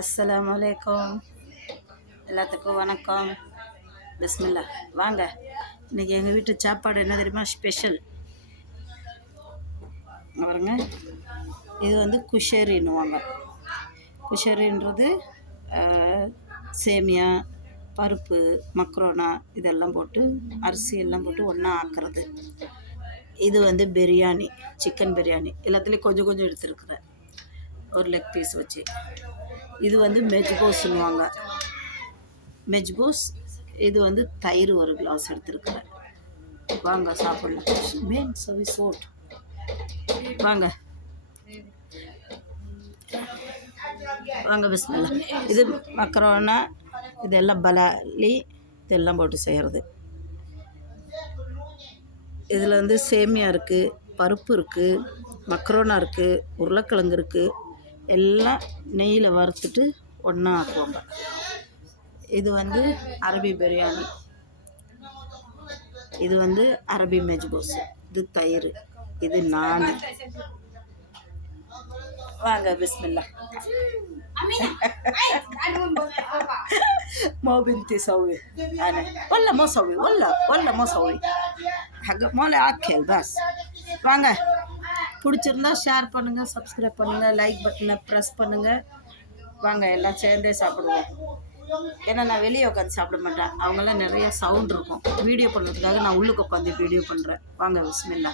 அஸ்ஸலாமு அலைக்கும். எல்லாத்துக்கும் வணக்கம். பிஸ்மில்லா. வாங்க, இன்றைக்கி எங்கள் வீட்டு சாப்பாடு என்ன தெரியுமா ஸ்பெஷல் பாருங்க. இது வந்து குஷேரின்னுவாங்க. குஷேரின்றது சேமியா, பருப்பு, மக்ரோனா இதெல்லாம் போட்டு அரிசி எல்லாம் போட்டு ஒன்றா ஆக்குறது. இது வந்து பிரியாணி, சிக்கன் பிரியாணி. எல்லாத்துலேயும் கொஞ்சம் கொஞ்சம் எடுத்துருக்குறேன், ஒரு லெக் பீஸ் வச்சு. இது வந்து மெஜ்பூஸ்ன்னுவாங்க, மெஜ்பூஸ். இது வந்து தயிர் ஒரு கிளாஸ் எடுத்துருக்குறேன். வாங்க சாப்பிடலாம். மேன் சவி சோட். வாங்க வாங்க பிஸ்மில்லா. இது மக்ரோனா, இதெல்லாம் பலாலி, இதெல்லாம் போட்டு செய்கிறது. இதில் வந்து சேமியா இருக்குது, பருப்பு இருக்குது, மக்ரோனா இருக்குது, உருளைக்கிழங்கு இருக்குது. எல்லாம் நெய்யில் வறுத்துட்டு ஒன்றா ஆக்குவாங்க. இது வந்து அரபி பிரியாணி, இது வந்து அரபி மெஜ்பூஸ், இது தயிர், இது நான். வாங்க பிஸ்மில்லா. ما بنتي سوي أنا ولا ما سوي ولا ما سوي حق ما له أكل بس. வாங்க, பிடிச்சிருந்தா ஷேர் பண்ணுங்கள், சப்ஸ்கிரைப் பண்ணுங்கள், லைக் பட்டனை ப்ரெஸ் பண்ணுங்கள். வாங்க எல்லாம் சேர்ந்தே சாப்பிடுவோம். ஏன்னா நான் வெளியே உட்காந்து சாப்பிட மாட்டேன், அவங்களாம் நிறைய சவுண்ட் இருக்கும். வீடியோ பண்ணுறதுக்காக நான் உள்ளுக்கு உட்காந்து வீடியோ பண்ணுறேன். வாங்க பிஸ்மில்லா.